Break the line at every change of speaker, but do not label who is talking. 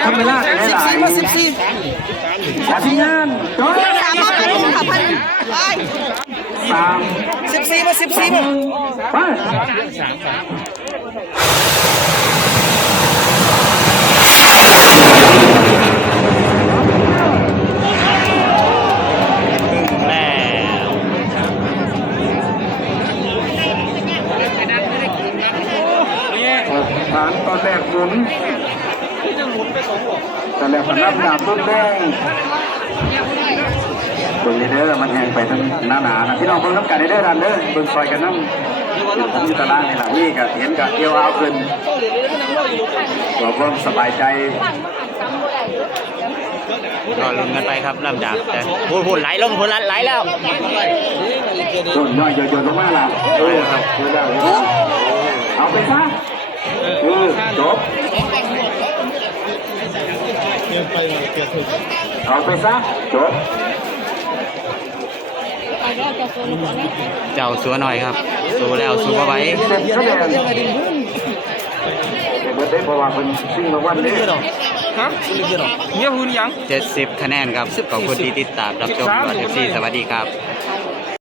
ำเวลาได้หลายทีมงานจบ
3มาพันค่ะพัน
3
14มา14มา
ไปฐานตอนแรกหมุนตอนแรกพนับดาบต้นแดงเบิ่งเด้อมันแหงไปทั้งหนานะพี่น้องเบิ่งน้ำกันได้รันเด้อเบิ่งซอยกันน้ำผมอยู่ตารางนี่แหละนี่ก็เห็นกับเกี่ยวเอาขึ้นเราเพิ่มสบายใจ
รอลุ้นกันไปครับลำดับแต่พูดไหลลงพูดไหลแล้ว
โดนย่อยโยนลงมาละครับเอาไปซะจบเอาไปซะจบ
เจ้าสัวหน่อยครับสู้แล้วสู้ไว้
เซ็นคะแนนเบิร์ดได้เพราะว่าเป็นสิ่งรางวัลนี้
ฮะเงี้ยหุ่นยัง
70 คะแนนครับขอบคุณที่ติดตามรับชมด้วยFC สวัสดีครับ